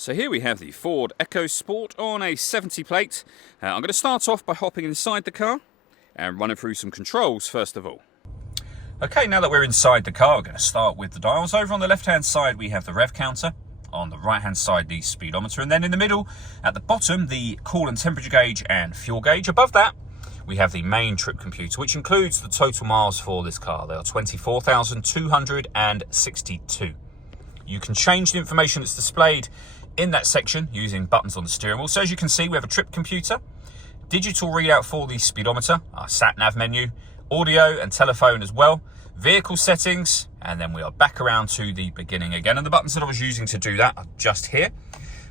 So here we have the Ford Ecosport on a 70 plate. I'm going to start off by hopping inside the car and running through some controls first of all. Okay, now that we're inside the car, we're going to start with the dials. Over on the left hand side we have the rev counter, on the right hand side the speedometer, and then in the middle at the bottom the coolant temperature gauge and fuel gauge. Above that we have the main trip computer, which includes the total miles for this car. They are 24,262. You can change the information that's displayed in that section using buttons on the steering wheel. So as you can see, we have a trip computer, digital readout for the speedometer, our sat nav menu, audio and telephone as well, vehicle settings, and then we are back around to the beginning again. And the buttons that I was using to do that are just here.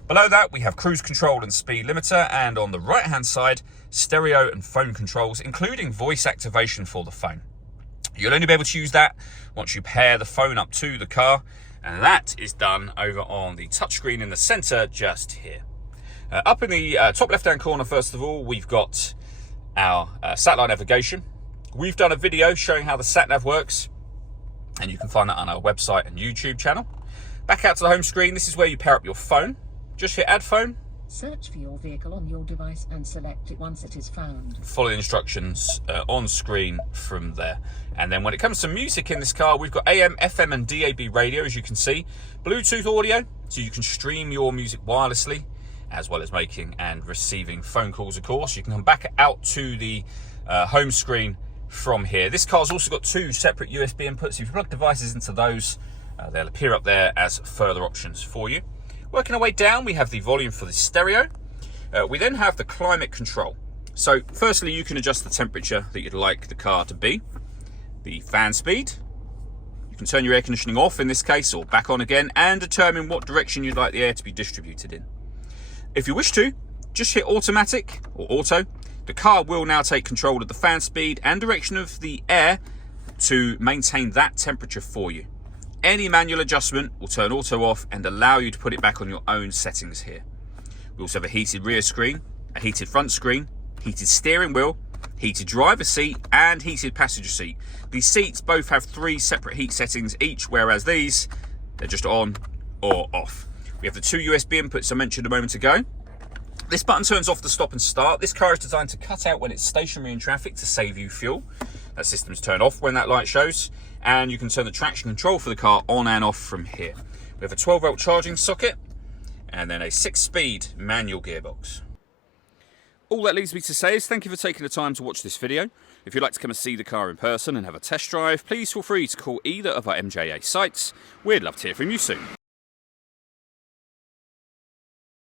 Below that, we have cruise control and speed limiter, and on the right hand side, stereo and phone controls, including voice activation for the phone. You'll only be able to use that once you pair the phone up to the car, and that is done over on the touchscreen in the center just here. Up in the top left hand corner, first of all, we've got our satellite navigation. We've done a video showing how the sat nav works, and you can find that on our website and YouTube channel. Back out to the home screen, this is where you pair up your phone. Just hit add phone. Search for your vehicle on your device and select it once it is found. Follow the instructions on screen from there. And then when it comes to music in this car, we've got AM, FM and DAB radio, as you can see. Bluetooth audio, so you can stream your music wirelessly, as well as making and receiving phone calls, of course. You can come back out to the home screen from here. This car's also got two separate USB inputs. If you plug devices into those, they'll appear up there as further options for you. Working our way down, we have the volume for the stereo. We then have the climate control. So firstly, you can adjust the temperature that you'd like the car to be. The fan speed. You can turn your air conditioning off in this case, or back on again, and determine what direction you'd like the air to be distributed in. If you wish to, just hit automatic or auto. The car will now take control of the fan speed and direction of the air to maintain that temperature for you. Any manual adjustment will turn auto off and allow you to put it back on your own settings here. We also have a heated rear screen, a heated front screen, heated steering wheel, heated driver seat and heated passenger seat. These seats both have 3 separate heat settings each, whereas these, they're just on or off. We have the 2 USB inputs I mentioned a moment ago. This button turns off the stop and start. This car is designed to cut out when it's stationary in traffic to save you fuel. That system's turned off when that light shows. And you can turn the traction control for the car on and off from here. We have a 12-volt charging socket and then a 6-speed manual gearbox. All that leaves me to say is thank you for taking the time to watch this video. If you'd like to come and see the car in person and have a test drive, please feel free to call either of our MJA sites. We'd love to hear from you soon.